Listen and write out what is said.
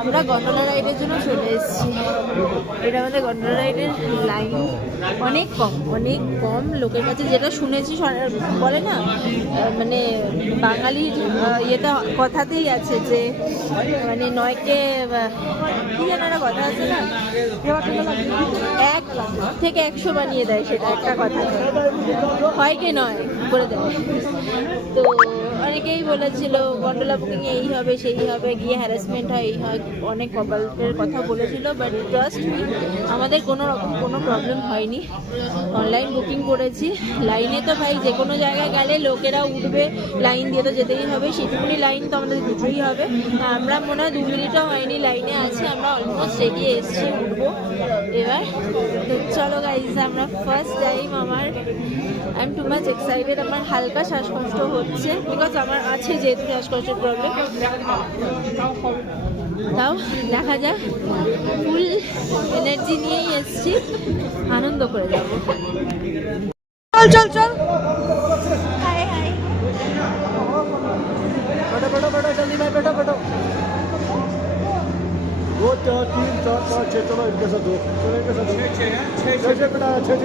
আমরা গন্ডোলা রাইডের জন্য চলে এসেছি। এটা আমাদের গন্ডোলা রাইডের লাইন অনেক কম লোকের কাছে, যেটা শুনেছি বলে না মানে বাঙালির ইয়েটা কথাতেই আছে যে মানে নয়কে কি যেন একটা কথা আছে না, 1 থেকে 100 বানিয়ে দেয়, সেটা একটা কথা হয়কে নয় করে দেয়। তো অনেকেই বলেছিল গন্ডোলা বুকিং এই হবে সেই হবে, গিয়ে হ্যারাসমেন্ট হয় এই হয়, অনেক কপালের কথা বলেছিল। বাট ট্রাস্ট মি, আমাদের কোনো রকম কোনো প্রবলেম হয়নি। অনলাইন বুকিং করেছি। লাইনে তো ভাই যে কোনো জায়গায় গেলে লোকেরা উঠবে, লাইন দিয়ে তো যেতেই হবে, সেটুকুনি লাইন তো আমাদের দিতেই হবে। আমরা মনে হয় 2 মিনিটও হয়নি লাইনে আছি, আমরা অলমোস্ট এগিয়ে এসেছি, উঠবো এবার। তো চলো গাইজ, আমরা first time, I am too much excited. আমার হালকা শ্বাসকষ্ট হচ্ছে, বিকজ আমার আছে যেহেতু শ্বাসকষ্টের প্রবলেম। তাও দেখা যায়, ফুল এনার্জি নিয়েই এসছি, আনন্দ করে যাব। চল চল চল, হাই হাই, बैठो बैठो बैठो जल्दी भाई बैठो बैठो 2 4 3 4 5 6 चलो इनके साथ 2 चलो इनके साथ 6 बेटा 6